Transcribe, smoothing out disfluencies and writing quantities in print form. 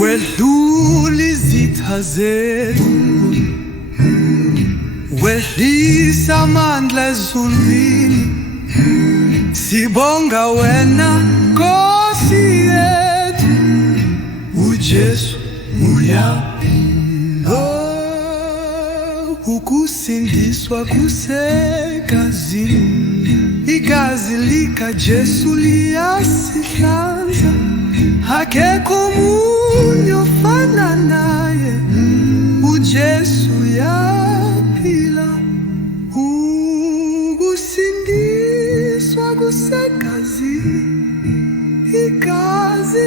wedlula izitha zethu, wehlisa amandla ezulwini, sibonga wena Nkosi yethu uJesu uyaphila. Ukusindiswa kusegazini, igazi likaJesu liyasihlanza, akekho omunye ofana naye, uJesu uyaphila. Ukusindiswa kusegazini, igazi